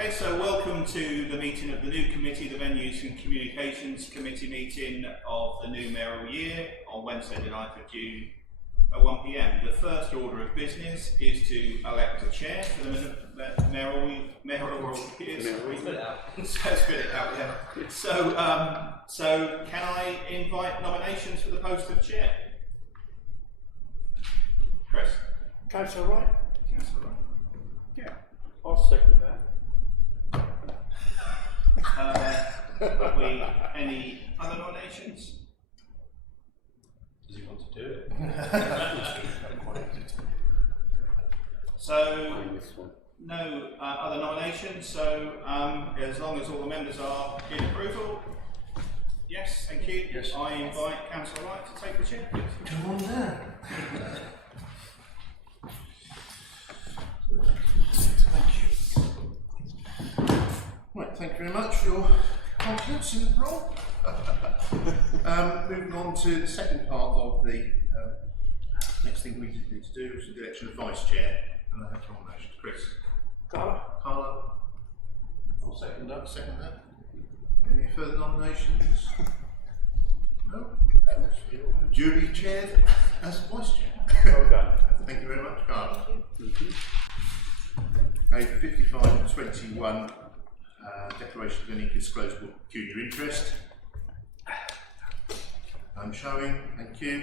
Okay, so welcome to the meeting of the new committee, the Venues and Communications Committee meeting of the new mayoral year on Wednesday the 9th of June at 1 p.m. The first order of business is to elect a chair for the mayoral year. Spit it out. Spit it out, yeah. So can I invite nominations for the post of chair? Chris? Councillor Wright? Councillor Wright. Yeah. I'll second that. Have we any other nominations? Does he want to do it? So, no other nominations, so as long as all the members are in approval. Yes, thank you. Yes. I invite Councillor Wright to take the chair, please. Come on down. Right, thank you very much for your confidence in the role. Moving on to the second part of the next thing we need to do is the election of vice chair. And I have nominations. Chris? Carla? I'll second that. Any further nominations? No? Duly chaired as vice chair. Well done. Thank you very much, Carla. Okay, 55 and 21. Declaration of any disclosable pecuniary interest. I'm showing, thank you.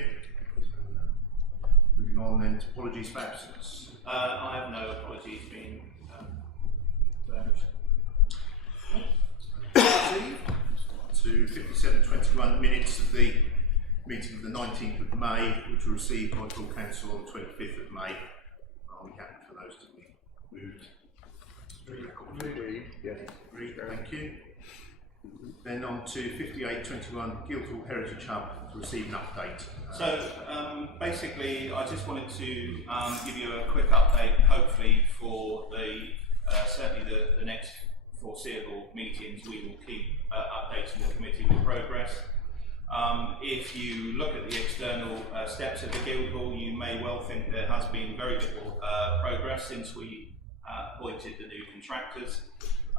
Moving on then to apologies for absence. I have no apologies being furnished. To 57-21 minutes of the meeting of the 19th of May, which were received by full council on the 25th of May. Are we happy for those to be moved? Agreed. Yeah. Agreed. Thank you. Then on to 58-21 Guildhall Heritage Hub to receive an update. So basically, I just wanted to give you a quick update, hopefully for the certainly the next foreseeable meetings. We will keep updating the committee with progress. If you look at the external steps of the Guildhall, you may well think there has been very little progress since we appointed the new contractors,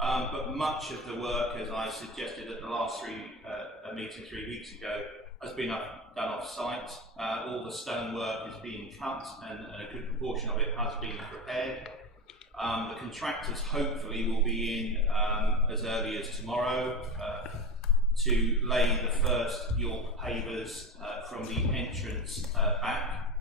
but much of the work, as I suggested at the last meeting 3 weeks ago, has been done off-site. All the stonework is being cut, and a good proportion of it has been prepared. The contractors hopefully will be in as early as tomorrow to lay the first York pavers from the entrance back.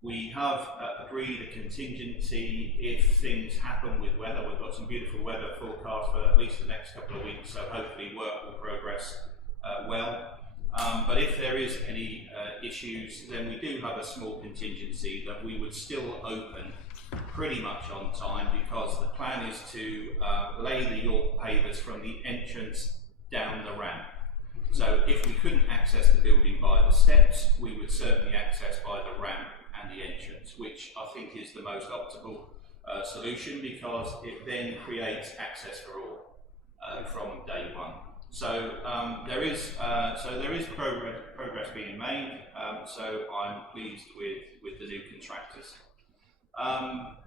We have agreed a contingency if things happen with weather. We've got some beautiful weather forecast for at least the next couple of weeks, so hopefully work will progress well. But if there is any issues, then we do have a small contingency that we would still open pretty much on time, because the plan is to lay the York pavers from the entrance down the ramp. So if we couldn't access the building by the steps, we would certainly access by the ramp and the entrance, which I think is the most optimal solution, because it then creates access for all from day one. So there is progress being made. So I'm pleased with the new contractors.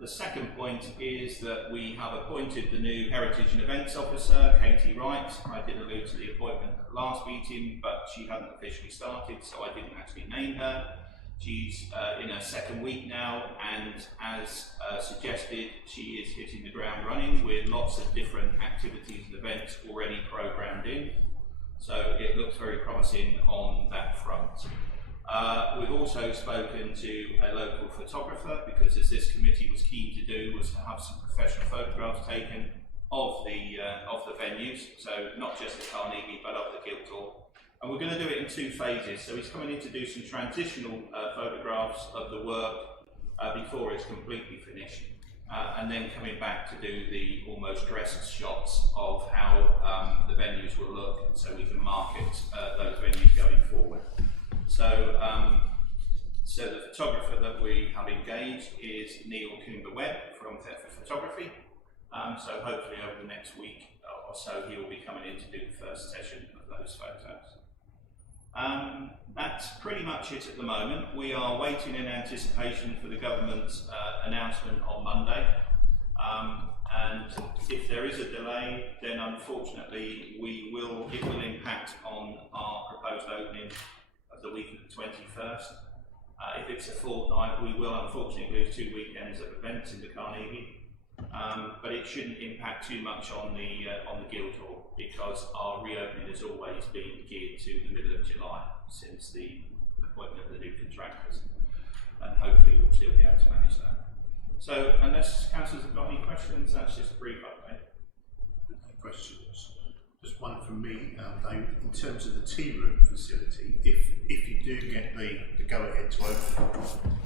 The second point is that we have appointed the new Heritage and Events Officer, Katie Wright. I did allude to the appointment at the last meeting, but she hadn't officially started, so I didn't actually name her. She's in her second week now, and as suggested, she is hitting the ground running with lots of different activities and events already programmed in. So it looks very promising on that front. We've also spoken to a local photographer, because as this committee was keen to do was to have some professional photographs taken of the venues, so not just the Carnegie but of the Guildhall. And we're going to do it in 2 phases. So he's coming in to do some transitional photographs of the work before it's completely finished, and then coming back to do the almost dressed shots of how the venues will look, so we can market those venues going forward. So, so the photographer that we have engaged is Neil Coomber-Webb from Thetford Photography. So hopefully over the next week or so he will be coming in to do the first session of those photos. That's pretty much it at the moment. We are waiting in anticipation for the government's announcement on Monday. And if there is a delay, then unfortunately it will impact on our proposed opening of the week of the 21st. If it's a fortnight, we will unfortunately lose 2 weekends of events in the Carnegie, but it shouldn't impact too much on the Guildhall, because our reopening has always been geared to the middle of July since the appointment of the new contractors, and hopefully we'll still be able to manage that. So, unless councillors have got any questions, that's just a brief update. No questions. Just one from me, David. In terms of the tea room facility, if you do get the go ahead to open,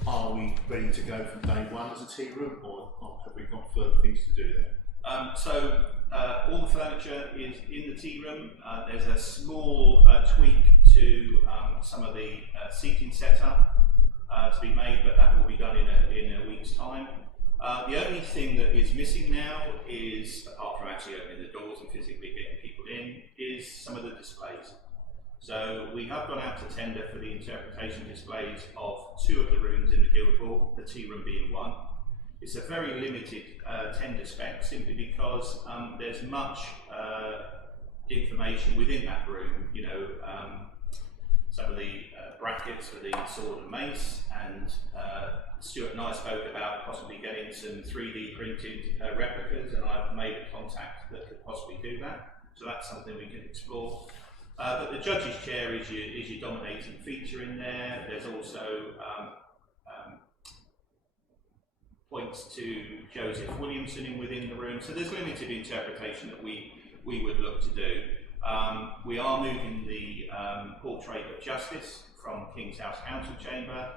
are we ready to go from day one as a tea room, or have we got further things to do there? All the furniture is in the tea room. There's a small tweak to some of the seating setup to be made, but that will be done in a week's time. The only thing that is missing now is, apart from actually opening the doors and physically getting people in, is some of the displays. So we have gone out to tender for the interpretation displays of 2 of the rooms in the Guildhall, the tea room being one. It's a very limited tender spec, simply because there's much information within that room, you know, some of the brackets for the sword and mace, and Stuart and I spoke about possibly getting some 3D printed replicas, and I've made a contact that could possibly do that, so that's something we can explore. But the judge's chair is your dominating feature in there. There's also points to Joseph Williamson within the room, so there's limited interpretation that we would look to do. We are moving the portrait of justice from King's House Council Chamber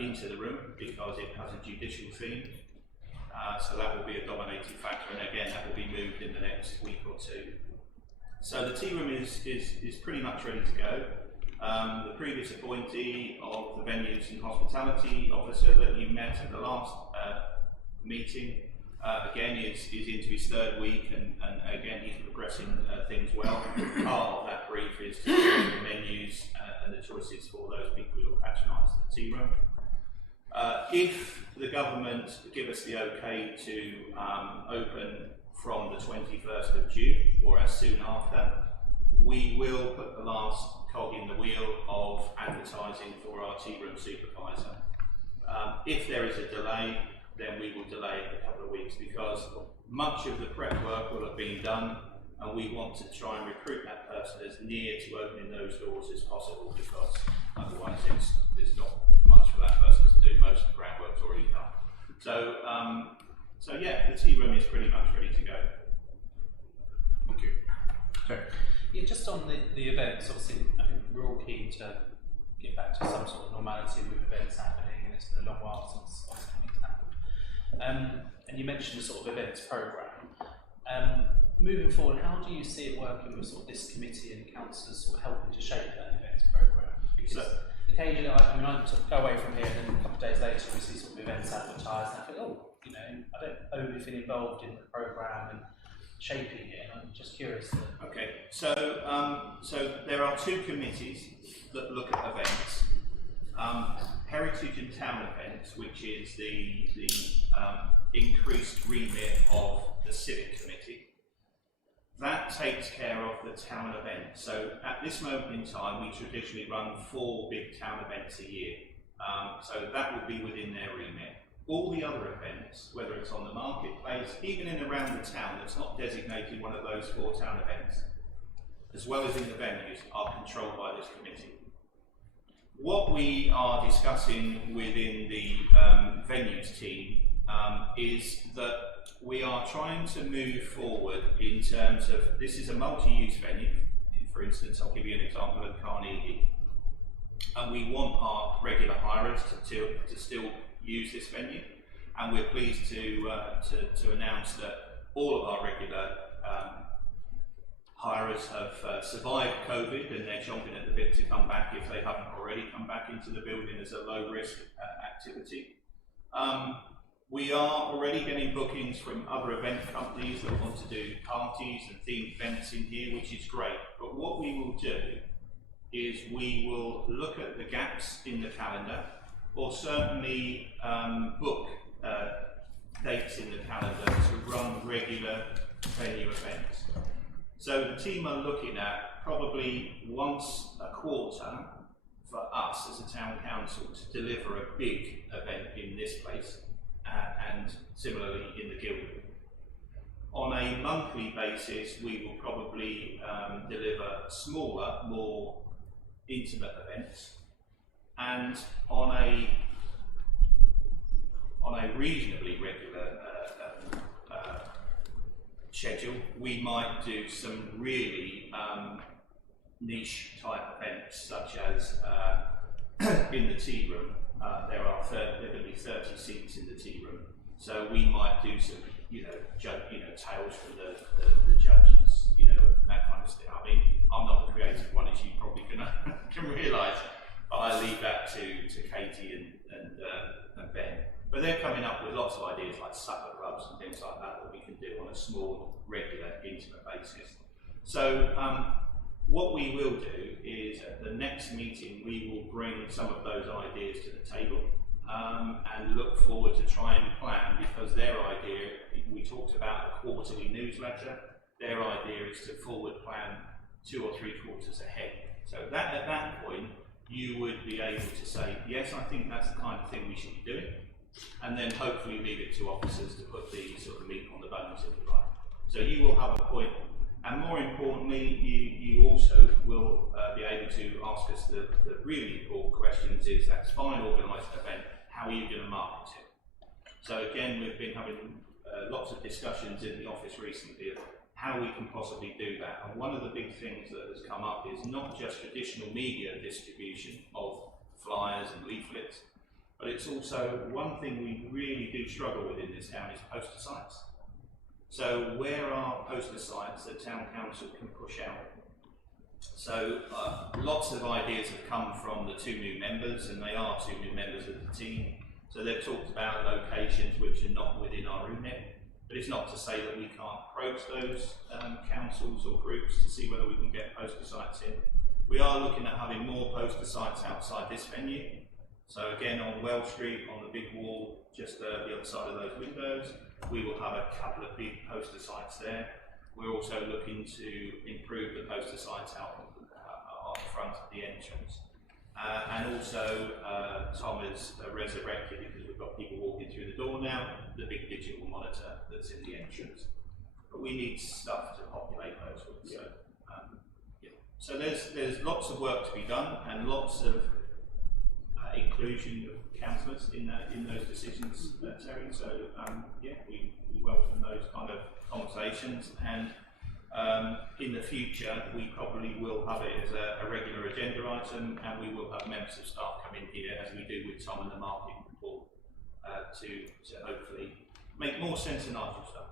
into the room, because it has a judicial theme. So that will be a dominating factor, and again that will be moved in the next week or two. So the tea room is pretty much ready to go. The previous appointee of the Venues and Hospitality Officer that you met at the last meeting, again is into his 3rd week, and again he's progressing things well. Part of that brief is to show the menus and the choices for those people who will patronise the tea room. If the government give us the okay to open from the 21st of June, or as soon after, we will put the last cog in the wheel of advertising for our tea room supervisor. If there is a delay, then we will delay it a couple of weeks, because much of the prep work will have been done, and we want to try and recruit that person as near to opening those doors as possible, because otherwise there's not much for that person to do. Most of the groundwork's already done. So yeah, the tea room is pretty much ready to go. Thank you. Okay. Yeah, just on the events, obviously I think we're all keen to get back to some sort of normality with events happening, and it's been a long while since something's happened. And you mentioned the sort of events programme. Moving forward, how do you see it working with sort of this committee and councillors sort of helping to shape that events programme? Because occasionally, I sort of go away from here, and then a couple of days later we see sort of events advertised, and I think, oh, you know, I don't overly feel involved in the programme and shaping it. I'm just curious. Okay, so there are 2 committees that look at events. Heritage and Town Events, which is the increased remit of the Civic Committee. That takes care of the town events. So at this moment in time, we traditionally run 4 big town events a year. So that will be within their remit. All the other events, whether it's on the marketplace, even in and around the town that's not designated one of those 4 town events, as well as in the venues, are controlled by this committee. What we are discussing within the venues team is that we are trying to move forward in terms of, this is a multi-use venue. For instance, I'll give you an example of Carnegie. And we want our regular hirers to still use this venue, and we're pleased to announce that all of our regular hirers have survived COVID, and they're chomping at the bit to come back if they haven't already come back into the building as a low risk activity. We are already getting bookings from other event companies that want to do parties and themed events in here, which is great. But what we will do is we will look at the gaps in the calendar, or certainly book dates in the calendar to run regular venue events. So the team are looking at probably once a quarter for us as a town council to deliver a big event in this place and similarly in the guild. On a monthly basis, we will probably deliver smaller, more intimate events, and on a reasonably regular schedule, we might do some really niche type events, such as in the tea room. There are going to be 30 seats in the tea room, so we might do some, tales from the judges, that kind of stuff. I mean, I'm not the creative one, as you probably can realise, but I leave that to Katie and Ben. But they're coming up with lots of ideas like supper clubs and things like that we can do on a small, regular, intimate basis. So what we will do is at the next meeting we will bring some of those ideas to the table and look forward to try and plan, because their idea, we talked about a quarterly newsletter, their idea is to forward plan 2 or 3 quarters ahead. So at that point you would be able to say, yes, I think that's the kind of thing we should be doing, and then hopefully leave it to officers to put the sort of meat on the bones, if you like. So you will have a point, and more importantly, you also will be able to ask us the really important questions. Is that's fine, organised event, how are you going to market it? So again, we've been having lots of discussions in the office recently of how we can possibly do that. And one of the big things that has come up is not just traditional media distribution of flyers and leaflets, but it's also one thing we really do struggle with in this town is poster sites. So where are poster sites that town council can push out? So lots of ideas have come from the 2 new members, and they are 2 new members of the team. So they've talked about locations which are not within our remit, but it's not to say that we can't approach those councils or groups to see whether we can get poster sites in. We are looking at having more poster sites outside this venue. So again, on Well Street, on the big wall, just the other side of those windows, we will have a couple of big poster sites there. We're also looking to improve the poster sites out on the front of the entrance. And also, Tom has resurrected, because we've got people walking through the door now, the big digital monitor that's in the entrance. But we need stuff to populate those with. So, so there's lots of work to be done, and lots of inclusion of councillors in those decisions, Terry. So we welcome those kind of conversations, and in the future we probably will have it as a regular agenda item, and we will have members of staff come in here, as we do with Tom and the marketing report, to hopefully make more sense in Nigel's stuff.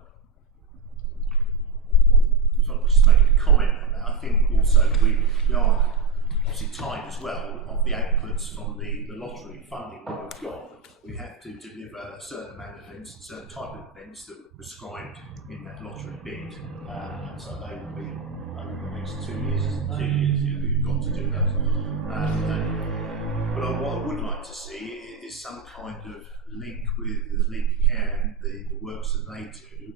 If I'm just making a comment on that, I think also we are obviously tied as well of the outputs from the lottery funding that we've got. We have to deliver a certain amount of events, a certain type of events that were prescribed in that lottery bid, and so they will be over the next 2 years, isn't it? 2 years, yeah, we've got to do that. But what I would like to see is some kind of link with the League of Care and the works that they do,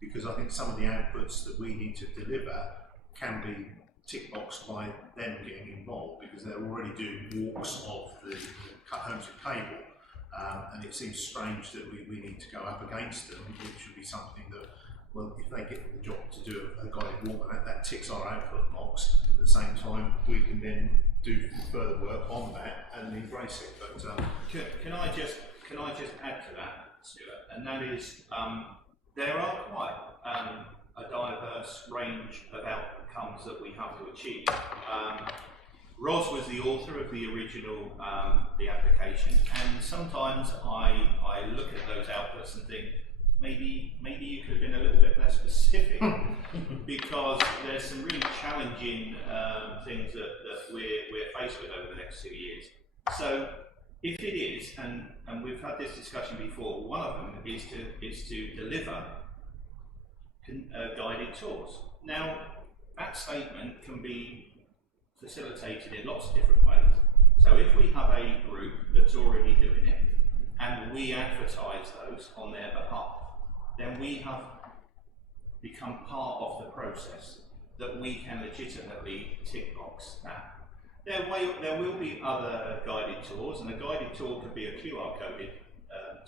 because I think some of the outputs that we need to deliver can be tick boxed by them getting involved, because they're already doing walks of the homes of cable, and it seems strange that we need to go up against them. It should be something that, well, if they get the job to do a guided walk, that ticks our output box. At the same time, we can then do further work on that and embrace it. But can I just add to that, Stuart? And that is, there are quite a diverse range of outcomes that we have to achieve. Ros was the author of the original the application, and sometimes I look at those outputs and think maybe you could have been a little bit less specific, because there's some really challenging things that we're faced with over the next 2 years. So if it is, and we've had this discussion before, one of them is to deliver guided tours. Now, that statement can be facilitated in lots of different ways. So if we have a group that's already doing it, and we advertise those on their behalf, then we have become part of the process that we can legitimately tick box that. There will be other guided tours, and a guided tour could be a QR coded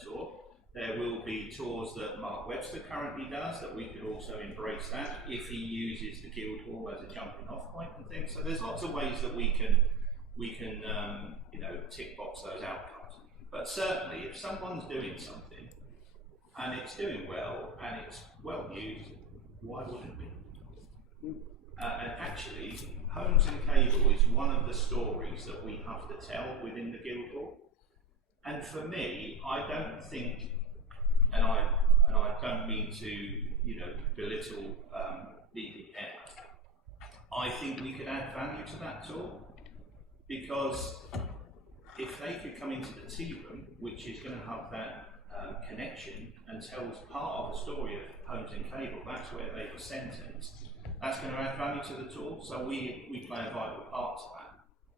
tour. There will be tours that Mark Webster currently does that we could also embrace that if he uses the Guildhall as a jumping off point and things. So there's lots of ways that we can tick box those outcomes. But certainly if someone's doing something and it's doing well and it's well used, why wouldn't we? And actually, Homes and Cable is one of the stories that we have to tell within the Guildhall. And for me, I don't think, and I don't mean to belittle BPN, I think we could add value to that tool, because if they could come into the tea room, which is going to have that connection and tells part of the story of Homes and Cable, that's where they were sentenced, that's going to add value to the tool. So we play a vital part to that,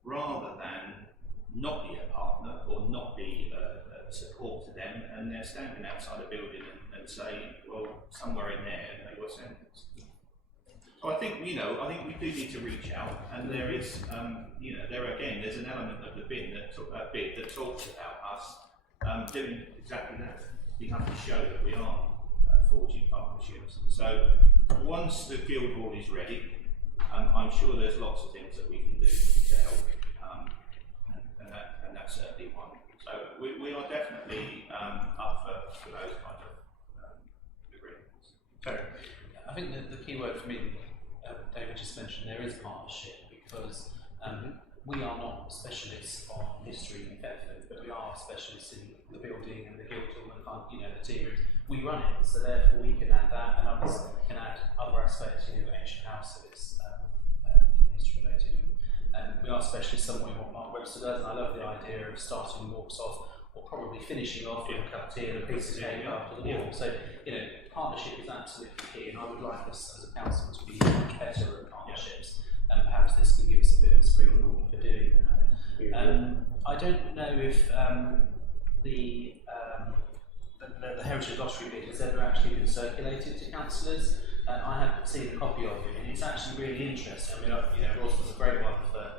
rather than not be a partner or not be a support to them, and they're standing outside a building and saying, well, somewhere in there they were sentenced. So I think we do need to reach out, and there is there's an element of the bid that talks about us doing exactly that. We have to show that we are forging partnerships. So once the Guildhall is ready, I'm sure there's lots of things that we can do to help, and that's certainly one. So we are definitely up for those kind of agreements. Okay. I think the key word for me, David just mentioned, there is partnership, because we are not specialists on history in Thetford, but we are specialists in the building and the Guildhall and the tea rooms. We run it, so therefore we can add that, and others can add other aspects, ancient houses, history related. And we are specialists somewhere in what Mark Webster does, and I love the idea of starting walks off, or probably finishing off with a cup of tea and a piece of cake after the walk. So, partnership is absolutely key, and I would like us as a council to be much better at partnerships, and perhaps this can give us a bit of a springboard for doing that. I don't know if the Heritage Lottery bid has ever actually been circulated to councillors. I have seen a copy of it, and it's actually really interesting. I mean, Ross was a great one for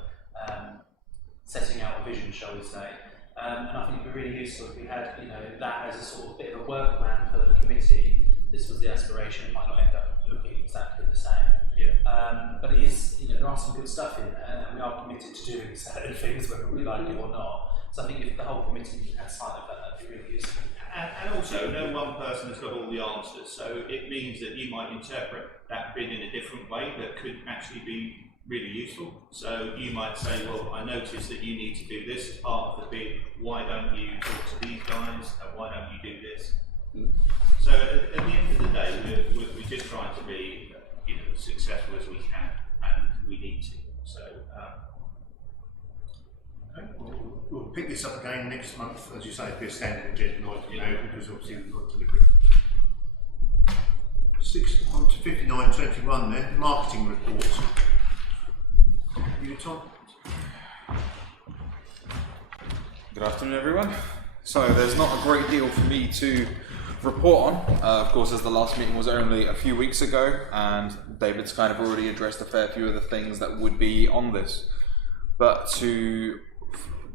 setting out a vision, shall we say. And I think it would be really useful if we had, that as a sort of bit of a work plan for the committee. This was the aspiration. It might not end up looking exactly the same. Yeah. But it is, there are some good stuff in there, and we are committed to doing certain things, whether we like it or not. So I think if the whole committee had sight of that, that'd be really useful. And also, no one person has got all the answers, so it means that you might interpret that bid in a different way that could actually be really useful. So you might say, well, I noticed that you need to do this as part of the bid. Why don't you talk to these guys? And why don't you do this? So at the end of the day, we're just trying to be as successful as we can, and we need to. So. Okay. We'll pick this up again next month, as you say, it'll be a standing agenda item because obviously we've got to deliver it. On to 59.21 then, marketing report. You, Tom? Good afternoon, everyone. So there's not a great deal for me to report on, of course, as the last meeting was only a few weeks ago, and David's kind of already addressed a fair few of the things that would be on this. But to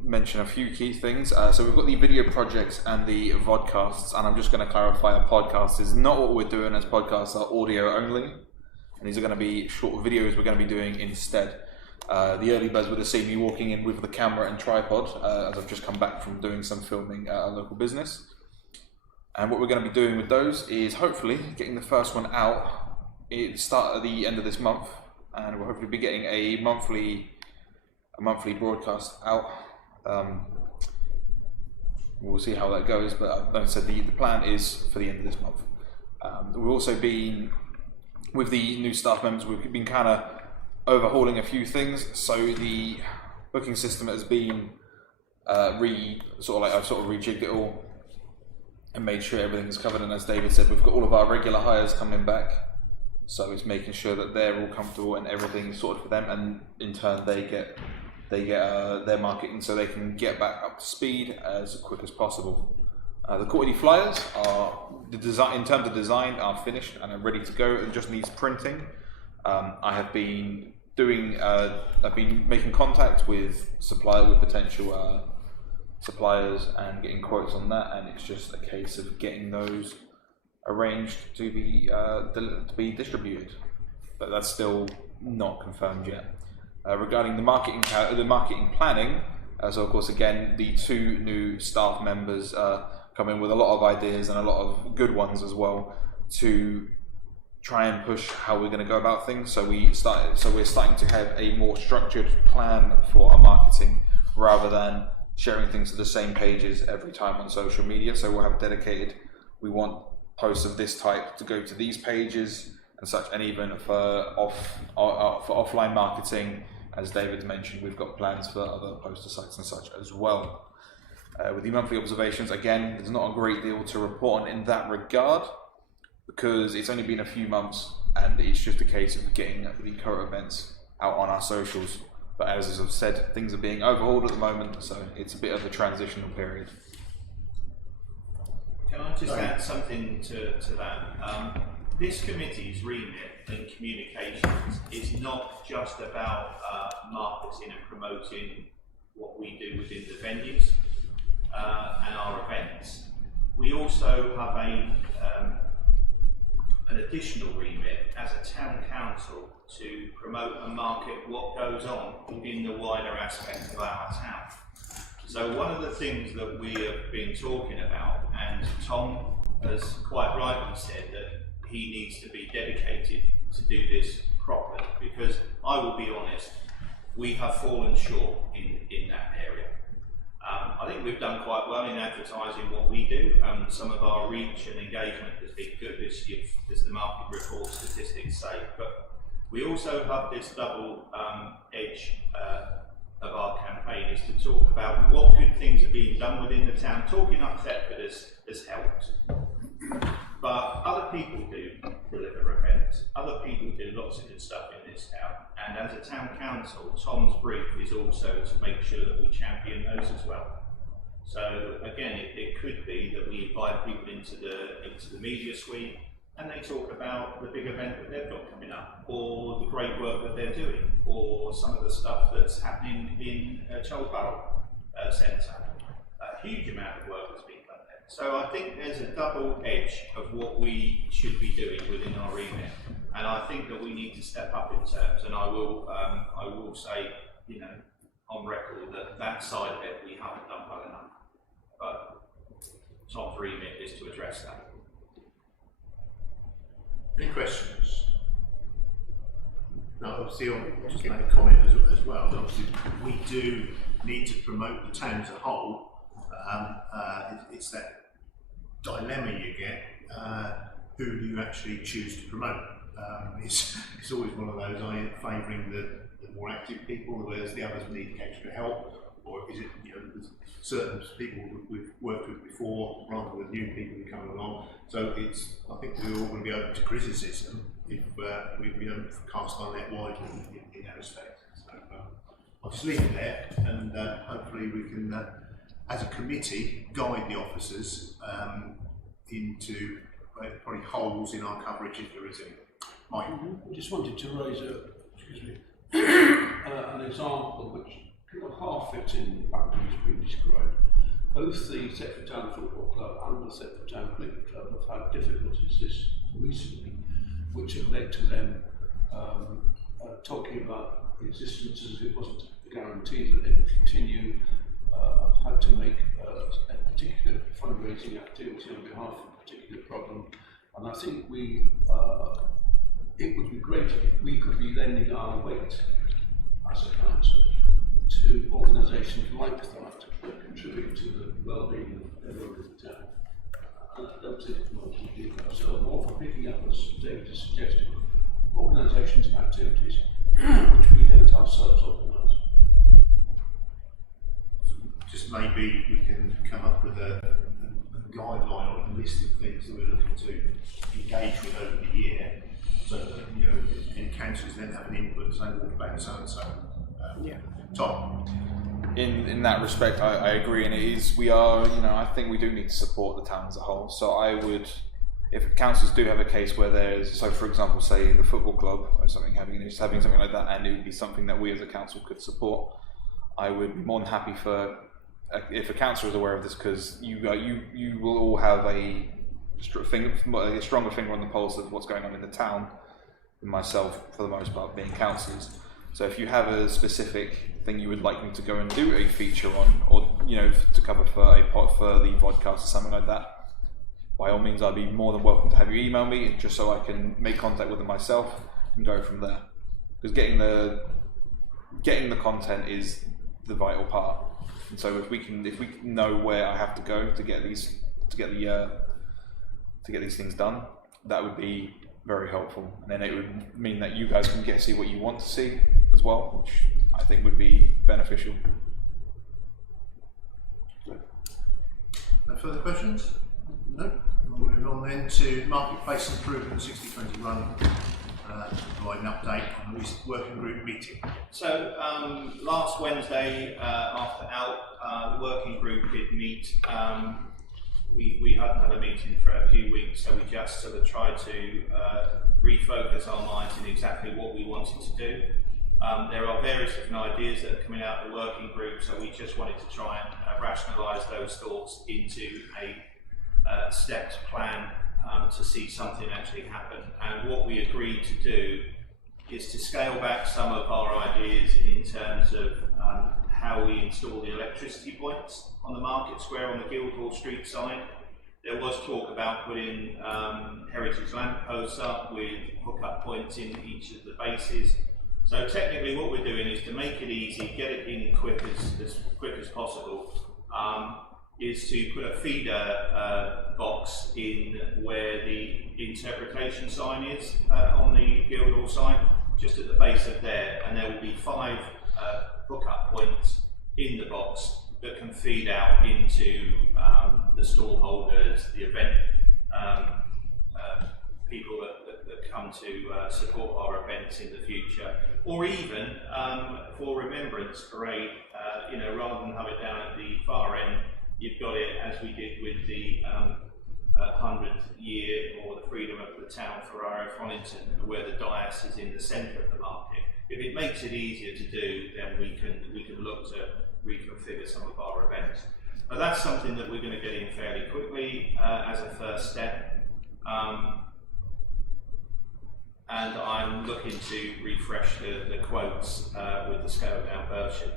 mention a few key things. So we've got the video projects and the vodcasts, and I'm just going to clarify, a podcast is not what we're doing, as podcasts are audio only, and these are going to be short videos we're going to be doing instead. The early birds would have seen me walking in with the camera and tripod, as I've just come back from doing some filming at a local business. And what we're going to be doing with those is hopefully getting the first one out at the end of this month, and we'll hopefully be getting a monthly broadcast out. We'll see how that goes, but like I said, the plan is for the end of this month. We've also been, with the new staff members, we've been kind of overhauling a few things. So the booking system has been I've sort of rejigged it all and made sure everything's covered. And as David said, we've got all of our regular hires coming back, so it's making sure that they're all comfortable and everything's sorted for them, and in turn they get their marketing so they can get back up to speed as quick as possible. The quarterly flyers are the design, in terms of design, are finished and are ready to go. It just needs printing. I have been doing. I've been making contact with potential suppliers and getting quotes on that, and it's just a case of getting those arranged to be distributed. But that's still not confirmed yet. Regarding the marketing planning, so of course again the 2 new staff members come in with a lot of ideas and a lot of good ones as well to try and push how we're going to go about things. So we're starting to have a more structured plan for our marketing rather than sharing things to the same pages every time on social media. So we'll have dedicated. We want posts of this type to go to these pages and such, and even for offline marketing, as David mentioned, we've got plans for other poster sites and such as well. With the monthly observations, again, there's not a great deal to report on in that regard because it's only been a few months and it's just a case of getting the current events out on our socials. But as I've said, things are being overhauled at the moment, so it's a bit of a transitional period. Can I just add something to that? This committee's remit in communications is not just about marketing and promoting what we do within the venues and our events. We also have an additional remit as a town council to promote and market what goes on within the wider aspects of our town. So one of the things that we have been talking about, and Tom has quite rightly said that he needs to be dedicated to do this properly, because I will be honest, we have fallen short in that area. I think we've done quite well in advertising what we do. Some of our reach and engagement has been good, as the market report statistics say, but we also have this double edge of our campaign is to talk about what good things are being done within the town. Talking up Thetford has helped. But other people do deliver events, other people do lots of good stuff in this town, and as a town council, Tom's brief is also to make sure that we champion those as well. So again, it could be that we invite people into the media suite and they talk about the big event that they've got coming up, or the great work that they're doing, or some of the stuff that's happening in Charles Barrel Centre. A huge amount of work has been done there. So I think there's a double edge of what we should be doing within our remit, and I think that we need to step up in terms. And I will say, on record that side of it we haven't done well enough. But Tom's remit is to address that. Any questions? No, obviously, I'll just make a comment as well. Obviously, we do need to promote the town as a whole. It's that dilemma you get. Who do you actually choose to promote? It's always one of those. Are you favouring the more active people, whereas the others need extra help, or is it certain people we've worked with before rather than new people who come along? So I think we're all going to be open to criticism if we don't cast our net widely in that respect. So I'll just leave it there, and hopefully we can, as a committee, guide the officers into probably holes in our coverage if there is any. Mike? I just wanted to raise an example which half fits in the fact that it's been described. Both the Thetford Town Football Club and the Thetford Town Cricket Club have had difficulties this recently, which have led to them talking about the existence as if it wasn't a guarantee that they would continue. Have had to make a particular fundraising activity on behalf of a particular problem, and I think it would be great if we could be lending our weight as a council to organisations like that that contribute to the well-being of everyone in the town. And I don't think so more for picking up, as David has suggested, organisations and activities which we don't ourselves organise. Just maybe we can come up with a guideline or a list of things that we're looking to engage with over the year, so that any councils then have an input saying, what about so and so? Yeah. Tom? in that respect, I agree, and it is, we are, you know, I think we do need to support the town as a whole. So I would, if councils do have a case where there's, so for example, say the football club or something, having something like that, and it would be something that we as a council could support, I would be more than happy for, if a council is aware of this, because you will all have a stronger finger on the pulse of what's going on in the town than myself, for the most part, being councillors. So if you have a specific thing you would like me to go and do a feature on, or, you know, to cover for a pot for the podcast or something like that, by all means, I'd be more than welcome to have you email me, just so I can make contact with them myself and go from there. Because getting the content is the vital part. And so if we know where I have to go to get these things done, that would be very helpful. And then it would mean that you guys can see what you want to see as well, which I think would be beneficial. No further questions? No. We'll move on then to Marketplace Improvement 6021. Provide an update on the recent working group meeting. So last Wednesday, after the working group did meet. We hadn't had a meeting for a few weeks, so we just sort of tried to refocus our minds in exactly what we wanted to do. There are various different ideas that are coming out of the working group, so we just wanted to try and rationalise those thoughts into a stepped plan to see something actually happen. And what we agreed to do is to scale back some of our ideas in terms of how we install the electricity points on the Market Square on the Guildhall Street side. There was talk about putting heritage lampposts up with hook-up points in each of the bases. So technically what we're doing is to make it easy, get it in as quick as possible, is to put a feeder box in where the interpretation sign is on the Guildhall side, just at the base of there, and there will be 5 hook-up points in the box that can feed out into the stall holders, the event people that come to support our events in the future, or even for Remembrance Parade, you know, rather than have it down at the far end, you've got it as we did with the 100th year or the freedom of the town for R.F. Wellington, where the dais is in the centre of the market. If it makes it easier to do, then we can look to reconfigure some of our events. But that's something that we're going to get in fairly quickly as a first step. And I'm looking to refresh the quotes with the scaled down version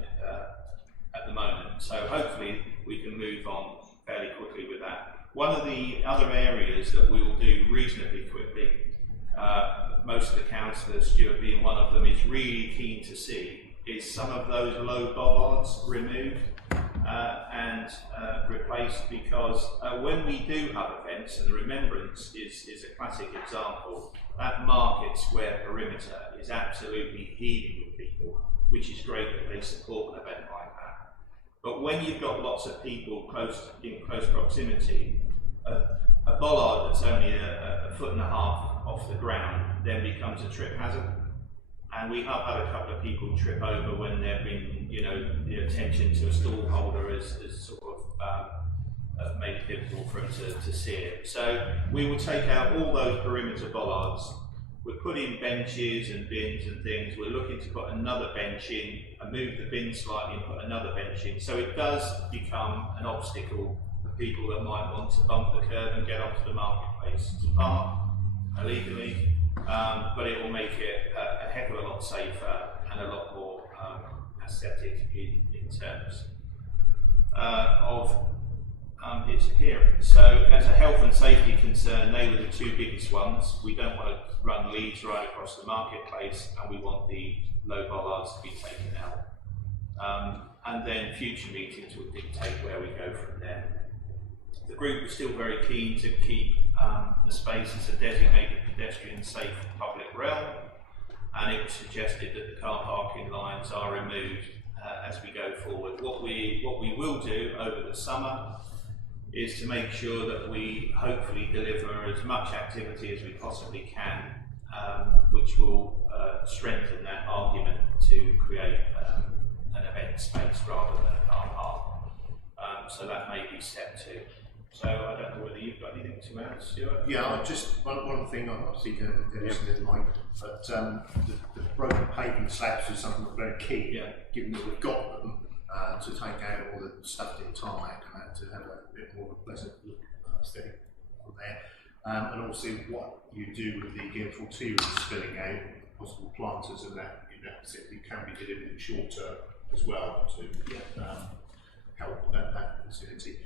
at the moment. So hopefully we can move on fairly quickly with that. One of the other areas that we will do reasonably quickly, most of the councillors, Stuart being one of them, is really keen to see is some of those low bollards removed and replaced, because when we do have events, and the Remembrance is a classic example, that Market Square perimeter is absolutely heaving with people, which is great that they support an event like that. But when you've got lots of people in close proximity, a bollard that's only a foot and a half off the ground then becomes a trip hazard. And we have had a couple of people trip over when there have been, you know, the attention to a stall holder has sort of made it difficult for them to see it. So we will take out all those perimeter bollards. We're putting benches and bins and things. We're looking to put another bench in and move the bin slightly and put another bench in. So it does become an obstacle for people that might want to bump the curb and get onto the marketplace to park illegally. But it will make it a heck of a lot safer and a lot more aesthetic in terms of its appearance. So as a health and safety concern, they were the 2 biggest ones. We don't want to run leads right across the marketplace, and we want the low bollards to be taken out. And then future meetings will dictate where we go from there. The group is still very keen to keep the space as a designated pedestrian safe public realm, and it was suggested that the car parking lines are removed as we go forward. What we will do over the summer is to make sure that we hopefully deliver as much activity as we possibly can, which will strengthen that argument to create an event space rather than a car park. So that may be step 2. So I don't know whether you've got anything to add, Stuart? Yeah, just one thing, obviously Dennis didn't like, but the broken paving slabs is something that's very key, given that we've got them, to take out all the stuffed in tarmac and to have a bit more of a pleasant look aesthetic on there. And also what you do with the materials spilling out, possible planters and that, it can be delivered in short term as well to help that facility.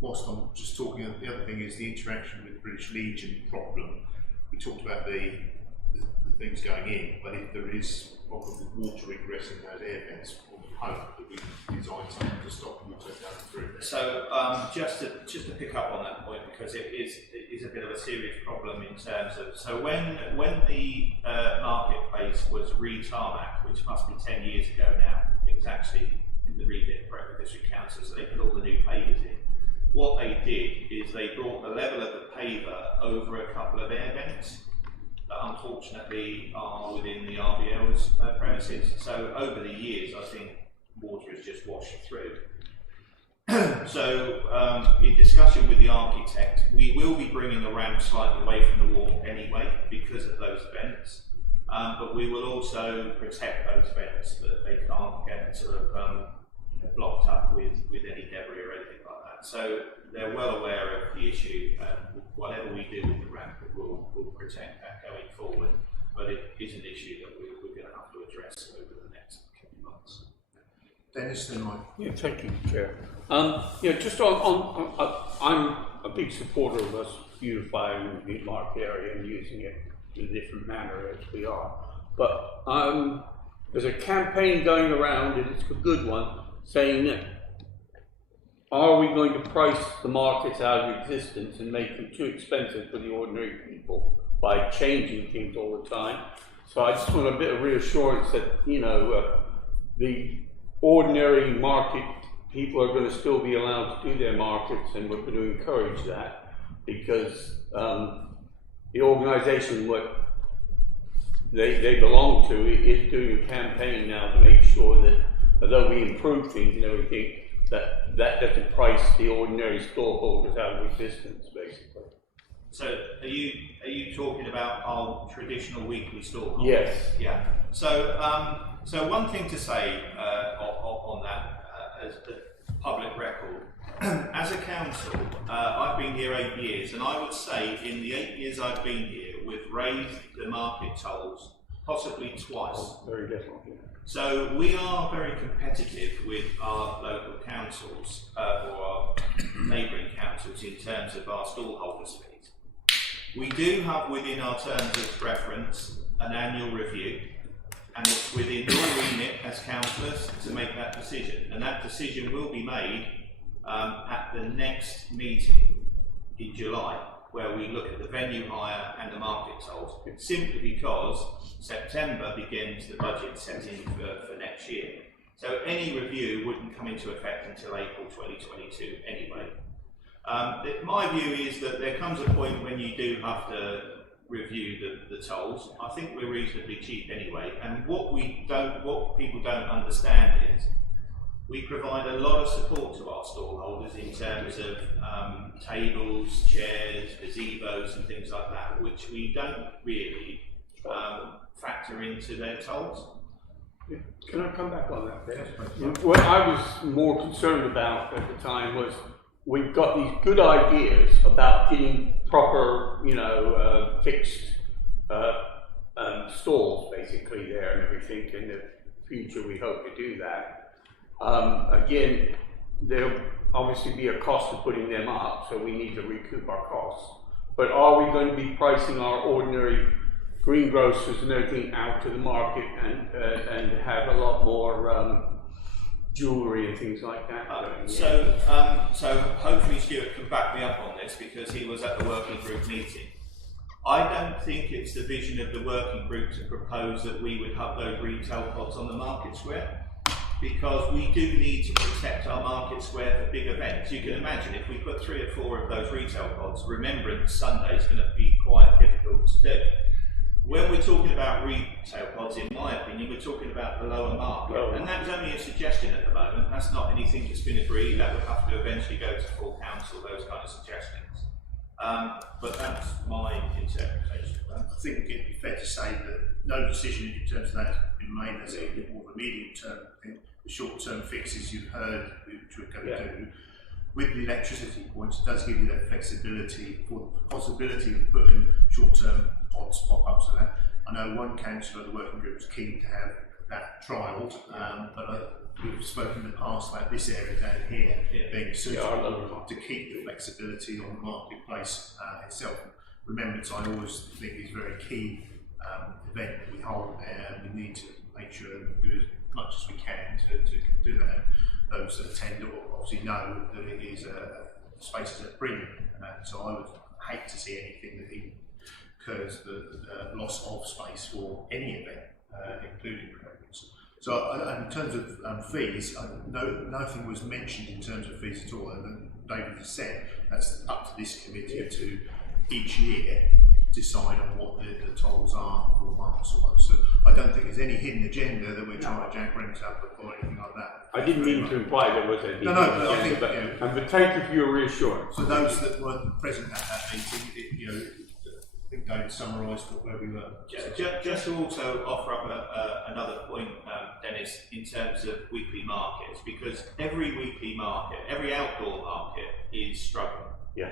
Whilst I'm just talking, the other thing is the interaction with the British Legion problem. We talked about the things going in, but if there is problem with water ingress in those air vents, we hope that we can design something to stop water going through there. So just to pick up on that point, because it is a bit of a serious problem in terms of, so when the marketplace was re-tarmac, which must be 10 years ago now, it was actually in the remit of Brecon District Council, so they put all the new pavers in. What they did is they brought the level of the paver over a couple of air vents that unfortunately are within the RBL's premises. So over the years, I think water has just washed through. So in discussion with the architect, we will be bringing the ramp slightly away from the wall anyway because of those vents. But we will also protect those vents that they can't get sort of blocked up with any debris or anything like that. So they're well aware of the issue, and whatever we do with the ramp, we'll protect that going forward. But it is an issue that we're going to have to address over the next couple of months. Dennis, then Mike. Yeah, thank you, Chair. Just on I'm a big supporter of us beautifying the market area and using it in a different manner as we are. But there's a campaign going around, and it's a good one, saying that are we going to price the markets out of existence and make them too expensive for the ordinary people by changing things all the time? So I just want a bit of reassurance that, the ordinary market people are going to still be allowed to do their markets, and we're going to encourage that, because the organisation what they belong to is doing a campaign now to make sure that although we improve things and everything, that doesn't price the ordinary storeholders out of existence, basically. So are you talking about our traditional weekly store? Yes. Yeah. So one thing to say on that, as a public record, as a council, I've been here 8 years, and I would say in the 8 years I've been here, we've raised the market tolls possibly twice. Oh, very definitely. So we are very competitive with our local councils or our neighbouring councils in terms of our stallholders' fees. We do have within our terms of reference an annual review, and it's within your remit as councillors to make that decision, and that decision will be made at the next meeting in July, where we look at the venue hire and the market tolls, simply because September begins the budget setting for next year. So any review wouldn't come into effect until April 2022 anyway. My view is that there comes a point when you do have to review the tolls. I think we're reasonably cheap anyway, and what people don't understand is we provide a lot of support to our stallholders in terms of tables, chairs, gazebos and things like that, which we don't really factor into their tolls. Can I come back on that bit? What I was more concerned about at the time was we've got these good ideas about getting proper, fixed stalls basically there and everything. In the future, we hope to do that. Again, there'll obviously be a cost to putting them up, so we need to recoup our costs. But are we going to be pricing our ordinary greengrocers and everything out to the market and have a lot more jewellery and things like that? So hopefully Stuart can back me up on this, because he was at the working group meeting. I don't think it's the vision of the working group to propose that we would have those retail pods on the market square, because we do need to protect our market square for big events. You can imagine if we put 3 or 4 of those retail pods, Remembrance Sunday is going to be quite difficult to do. when we're talking about retail pods, in my opinion, we're talking about the lower market. And that was only a suggestion at the moment. That's not anything that's been agreed. That would have to eventually go to full council, those kind of suggestions. But that's my interpretation. I think it'd be fair to say that no decision in terms of that has been made as a more of a medium term thing. The short term fixes you've heard, which we're going to do, with the electricity points, it does give you that flexibility for the possibility of putting short term pods, pop-ups and that. I know one councillor of the working group was keen to have that trialled, but we've spoken in the past about this area down here being suitable to keep the flexibility on the marketplace itself. Remembrance, I always think, is a very key event that we hold there, and we need to make sure that we do as much as we can to do that. Those that attend obviously know that it is spaces at premium, so I would hate to see anything that incurs the loss of space for any event, including programs. So in terms of fees, nothing was mentioned in terms of fees at all, and David has said that's up to this committee to each year decide on what the tolls are for months or so. I don't think there's any hidden agenda that we're trying to jack rents up or anything like that. I didn't mean to imply there was a No, but I think, but thank you for your reassurance. For those that weren't present at that meeting, I think David summarised where we were. Just to also offer up another point, Dennis, in terms of weekly markets, because every weekly market, every outdoor market is struggling. Yeah.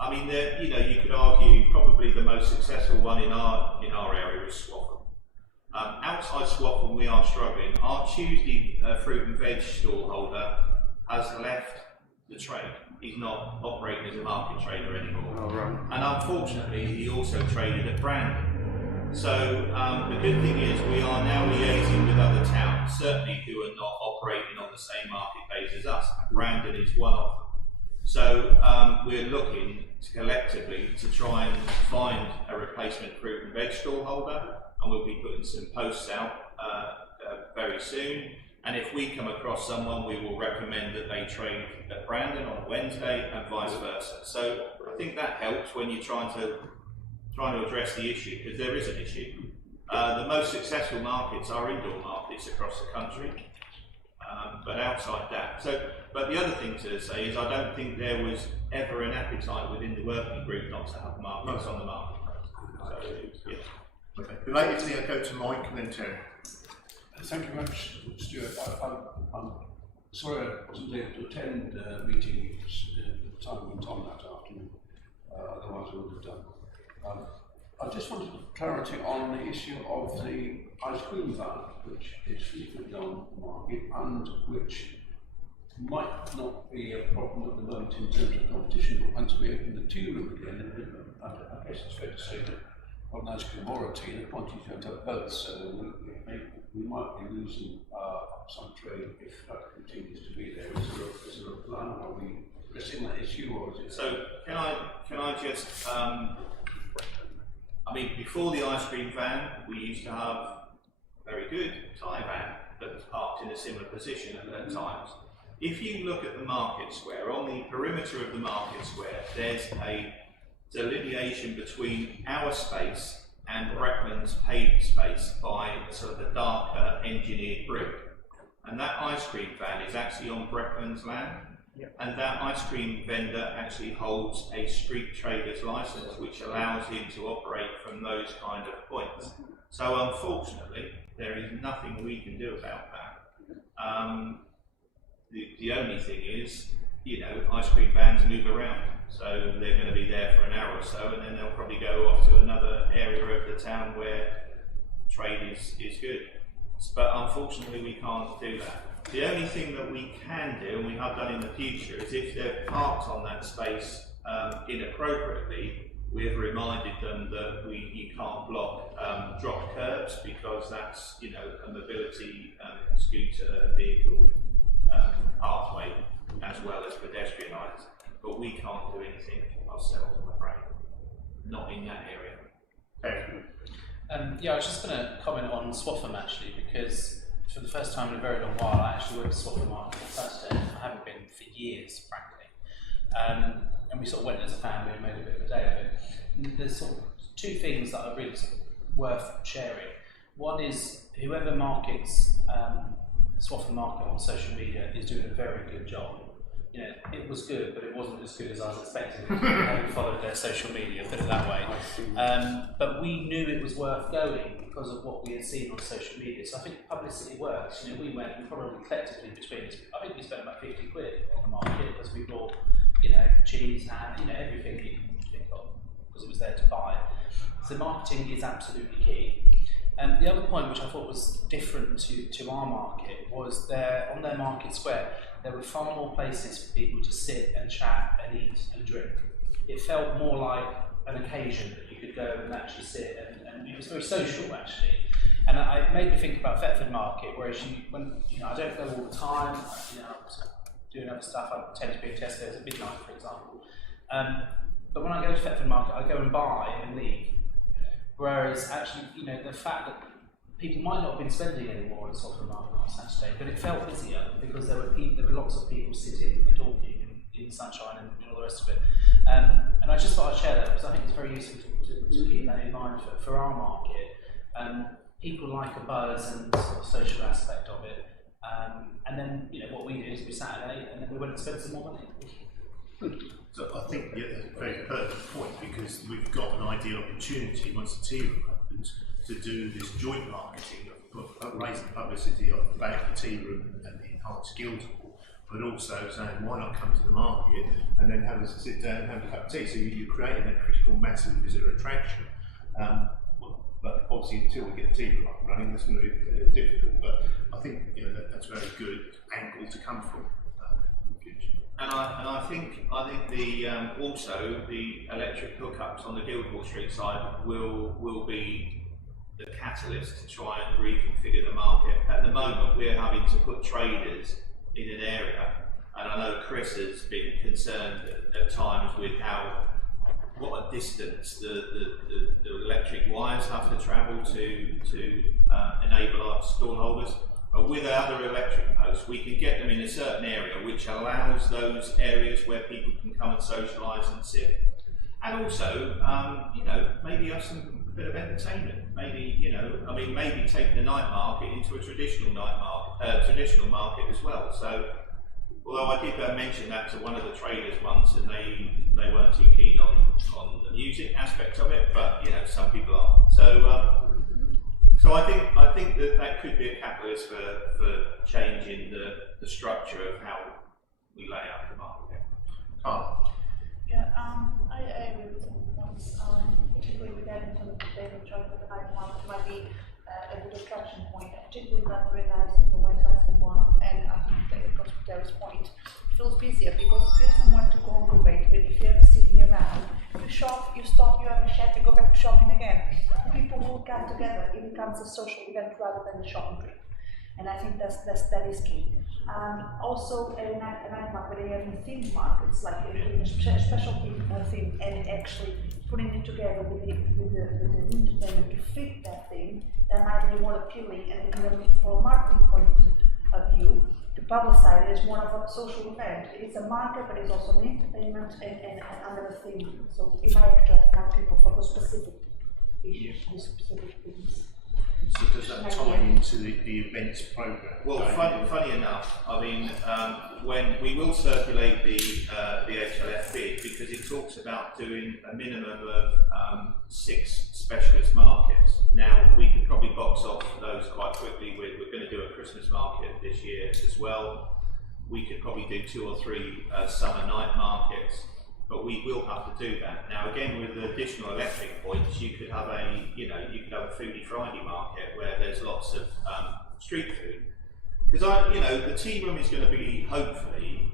I mean, you could argue probably the most successful one in our area is Swaffham. Outside Swaffham, we are struggling. Our Tuesday fruit and veg stall holder has left the trade. He's not operating as a market trader anymore. Oh, right. And unfortunately, he also traded at Brandon. So the good thing is we are now liaising with other towns, certainly who are not operating on the same market base as us. Brandon is one of them. So we're looking collectively to try and find a replacement fruit and veg stall holder, and we'll be putting some posts out very soon. And if we come across someone, we will recommend that they trade at Brandon on a Wednesday and vice versa. So I think that helps when you're trying to address the issue, because there is an issue. The most successful markets are indoor markets across the country. But outside that, but the other thing to say is I don't think there was ever an appetite within the working group not to have markets on the marketplace. So, yeah. Okay. Belatedly, I go to Mike and then Terry. Thank you very much, Stuart. I'm sorry I wasn't able to attend the meeting the time went on that afternoon. Otherwise I would have done. I just wanted clarity on the issue of the ice cream van, which is frequently on the market and which might not be a problem at the moment in terms of competition, but once we open the tea room again, I guess it's fair to say that on ice cream or a tea, the quantities don't have both, so we might be losing some trade if that continues to be there. Is there a plan? Are we addressing that issue, or is it? So can I just I mean, before the ice cream van, we used to have a very good Thai van that was parked in a similar position at times. If you look at the market square, on the perimeter of the market square, there's a delineation between our space and Breckman's paved space by sort of a darker engineered brick. And that ice cream van is actually on Breckman's land. Yep. And that ice cream vendor actually holds a street trader's license, which allows him to operate from those kind of points. So unfortunately, there is nothing we can do about that. The only thing is, ice cream vans move around. So they're going to be there for an hour or so, and then they'll probably go off to another area of the town where trade is good. But unfortunately, we can't do that. The only thing that we can do, and we have done in the future, is if they're parked on that space inappropriately, we have reminded them that you can't block drop curbs, because that's a mobility scooter vehicle pathway as well as pedestrianised. But we can't do anything ourselves, I'm afraid. Not in that area. Yeah, I was just going to comment on Swaffham actually, because for the first time in a very long while, I actually went to Swaffham Market on Saturday. I haven't been for years, frankly. And we sort of went as a family and made a bit of a day of it. And there's sort of two things that are really sort of worth sharing. One is whoever markets swath the market on social media is doing a very good job. You know, it was good, but it wasn't as good as I was expecting. Having followed their social media, put it that way. But we knew it was worth going because of what we had seen on social media. So I think publicity works. You know, we went and probably collectively between us, I think we spent about 50 quid on the market because we bought, you know, cheese, ham, you know, everything that you can think of because it was there to buy. So marketing is absolutely key. And the other point which I thought was different to our market was on their market square, there were far more places for people to sit and chat and eat and drink. It felt more like an occasion that you could go and actually sit and it was very social actually. And it made me think about Thetford Market, whereas I don't go all the time, you know, doing other stuff, I tend to be in Tesco's at midnight, for example. But when I go to Thetford Market, I go and buy and leave. Whereas actually, you know, the fact that people might not have been spending any more in Thetford Market on Saturday, but it felt busier because there were lots of people sitting and talking in the sunshine and all the rest of it. And I just thought I'd share that because I think it's very useful to keep that in mind for our market. People like a buzz and sort of social aspect of it. And then, you know, what we did is we Saturday and then we went and spent some more money. So I think that's a very pertinent point because we've got an ideal opportunity once the tea room opens to do this joint marketing of raising publicity about the tea room and the enhanced guild hall, but also saying why not come to the market and then have us sit down and have a cup of tea. So you're creating a critical mass of visitor attraction. But obviously until we get the tea room up and running, that's going to be difficult. But I think, you know, that's a very good angle to come from in the future. And I think the also the electric hookups on the Guildhall Street side will be the catalyst to try and reconfigure the market. At the moment, we're having to put traders in an area, and I know Chris has been concerned at times with what a distance the electric wires have to travel to enable our stallholders. But with other electric posts, we can get them in a certain area which allows those areas where people can come and socialise and sit. And also, you know, maybe have a bit of entertainment. Maybe, you know, I mean, maybe take the night market into a traditional market as well. So, although I did mention that to one of the traders once, and they weren't too keen on the music aspect of it, but you know, some people are. So I think that could be a catalyst for changing the structure of how we lay out the market. Yeah, I agree with some points. Particularly with that in terms of the daily trade with the night market might be a good attraction point, particularly not realizing the when less than one. And I think it goes to Gary's point. It feels busier because if you have someone to congregate with, if you're sitting around, you shop, you stop, you have a chat, you go back to shopping again. People will come together, it becomes a social event rather than a shopping trip. And I think that is key. Also, a night market, having themed markets, like a special theme, and actually putting it together with the entertainment to fit that theme, that might be more appealing and even from a marketing point of view, to publicize it as more of a social event. It's a market, but it's also an entertainment and under a theme. So it might attract more people for those specific issues, these specific things. So does that tie into the events program? Well, funny enough, I mean, when we will circulate the HLF bid because it talks about doing a minimum of 6 specialist markets. Now, we could probably box off those quite quickly. We're going to do a Christmas market this year as well. We could probably do 2 or 3 summer night markets. But we will have to do that. Now, again, with the additional electric points, you could have a Foodie Friday market where there's lots of street food. Because the tea room is going to be hopefully,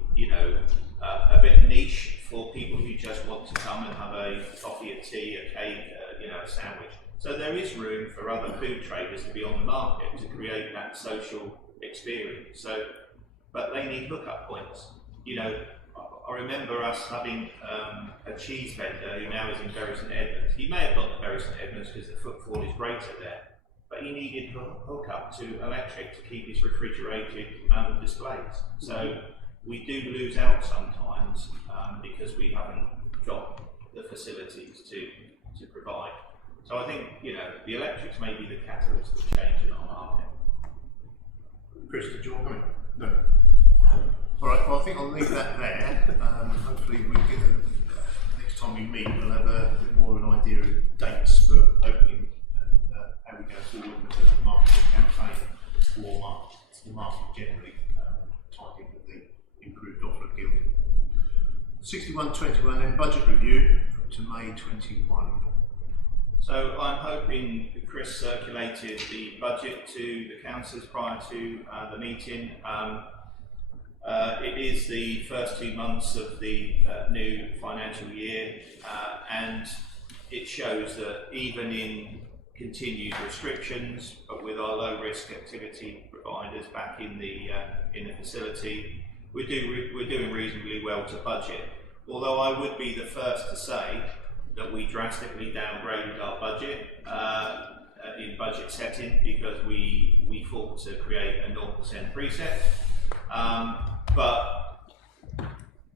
a bit niche for people who just want to come and have a coffee, a tea, a cake, a sandwich. So there is room for other food traders to be on the market to create that social experience. So, but they need hookup points. I remember us having a cheese vendor who now is in Bury St Edmunds. He may have gone to Bury St Edmunds because the footfall is greater there, but he needed hookup to electric to keep his refrigerated displays. So we do lose out sometimes because we haven't got the facilities to provide. So I think, you know, the electrics may be the catalyst of change in our market. Chris, did you want to come in? No. All right, well, I think I'll leave that there. Hopefully, next time we meet, we'll have a bit more of an idea of dates for opening and how we go forward in terms of marketing campaign for the market generally, tied in with the improved offer guild. 61-21, then budget review up to May 21. So I'm hoping Chris circulated the budget to the councillors prior to the meeting. It is the first 2 months of the new financial year, and it shows that even in continued restrictions, but with our low risk activity providers back in the facility, we're doing reasonably well to budget. Although I would be the first to say that we drastically downgraded our budget in budget setting because we fought to create a 0% preset. But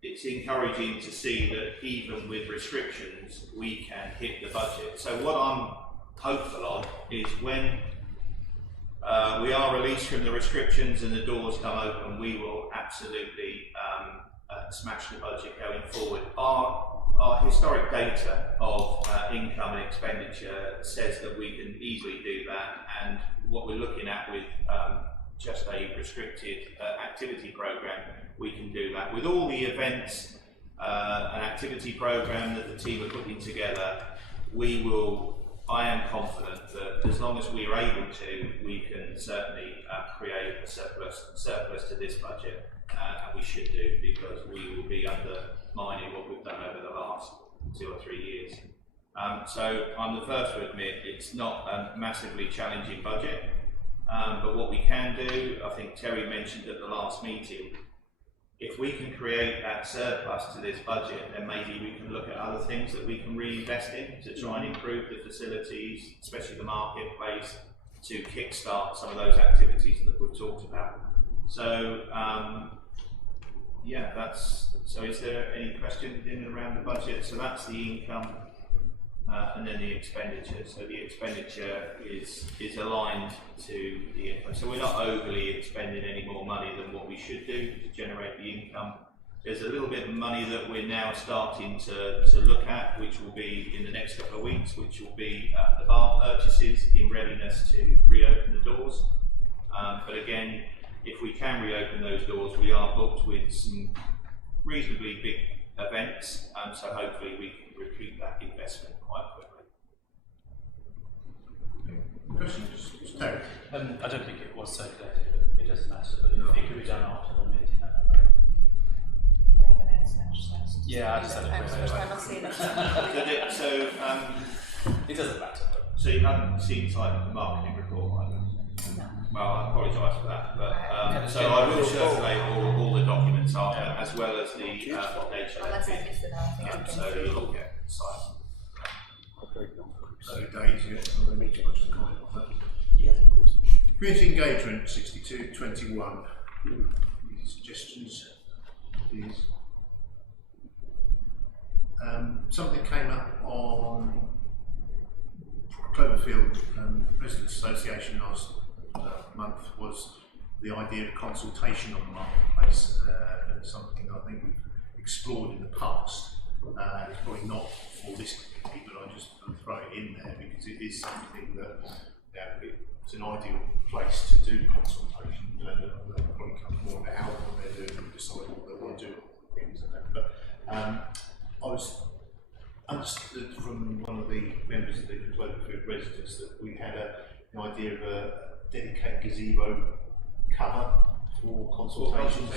it's encouraging to see that even with restrictions, we can hit the budget. So what I'm hopeful of is when we are released from the restrictions and the doors come open, we will absolutely smash the budget going forward. Our historic data of income and expenditure says that we can easily do that, and what we're looking at with just a restricted activity program, we can do that. With all the events and activity program that the team are putting together, I am confident that as long as we are able to, we can certainly create a surplus to this budget, and we should do, because we will be undermining what we've done over the last 2 or 3 years. So I'm the first to admit it's not a massively challenging budget, but what we can do, I think Terry mentioned at the last meeting, if we can create that surplus to this budget, then maybe we can look at other things that we can reinvest in to try and improve the facilities, especially the marketplace, to kickstart some of those activities that we've talked about. So, yeah, so is there any questions in and around the budget? So that's the income and then the expenditure. So the expenditure is aligned to the income. So we're not overly expending any more money than what we should do to generate the income. There's a little bit of money that we're now starting to look at, which will be in the next couple of weeks, which will be the bar purchases in readiness to reopen the doors. But again, if we can reopen those doors, we are booked with some reasonably big events, so hopefully we can recoup that investment quite quickly. Questions? Terry? I don't think it was circulated, but it doesn't matter. But it could be done after the meeting. Yeah, I just had a quick So it doesn't matter. So you haven't seen the marketing report either? No. Well, I apologise for that, but so I will circulate all the documents after, as well as the data. Unless I missed it, I think I'm So you'll all get signed. So days, community engagement 62-21. Any suggestions, please? Something came up on Cloverfield Residents Association last month, was the idea of consultation on the marketplace, and it's something I think we've explored in the past. It's probably not for this committee, but I just throw it in there because it is something that it's an ideal place to do consultation. They'll probably come more about what they're doing and decide what they want to do with things and that. But I was understood from one of the members of the Cloverfield residents that we had an idea of a dedicated gazebo cover for consultations.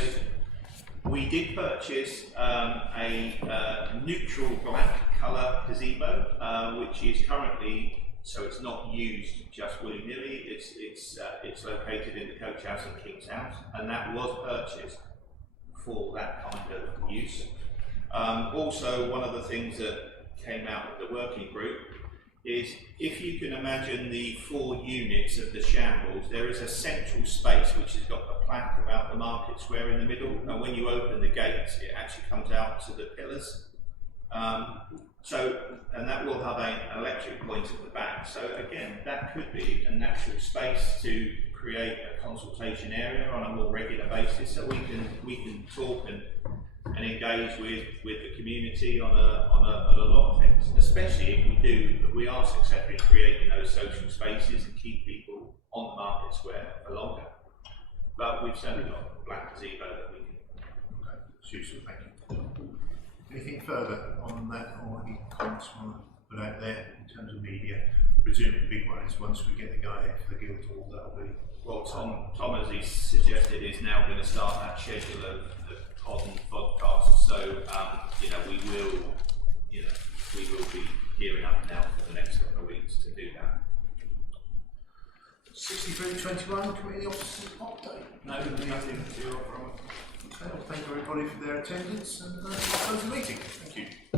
We did purchase a neutral black colour gazebo, which is currently, so it's not used just willy-nilly. It's located in the coach house and King's House, and that was purchased for that kind of use. Also, one of the things that came out of the working group is, if you can imagine the 4 units of the shambles, there is a central space which has got the plaque about the market square in the middle, and when you open the gates, it actually comes out to the pillars. And that will have an electric point at the back. So again, that could be a natural space to create a consultation area on a more regular basis, so we can talk and engage with the community on a lot of things, especially if we are successfully creating those social spaces and keep people on the market square for longer. But we've certainly got a black gazebo that we can. Okay, that's useful, thank you. Anything further on that, or any comments you want to put out there in terms of media? Presumably the big one is once we get the go ahead for the Guildhall, that'll be. Well, Tom, as he suggested, is now going to start that schedule of pod and podcasts. So, we will be gearing up now for the next couple of weeks to do that. 6321 committee officers update. No, nothing to your Okay, well, thank you everybody for their attendance and close the meeting. Thank you.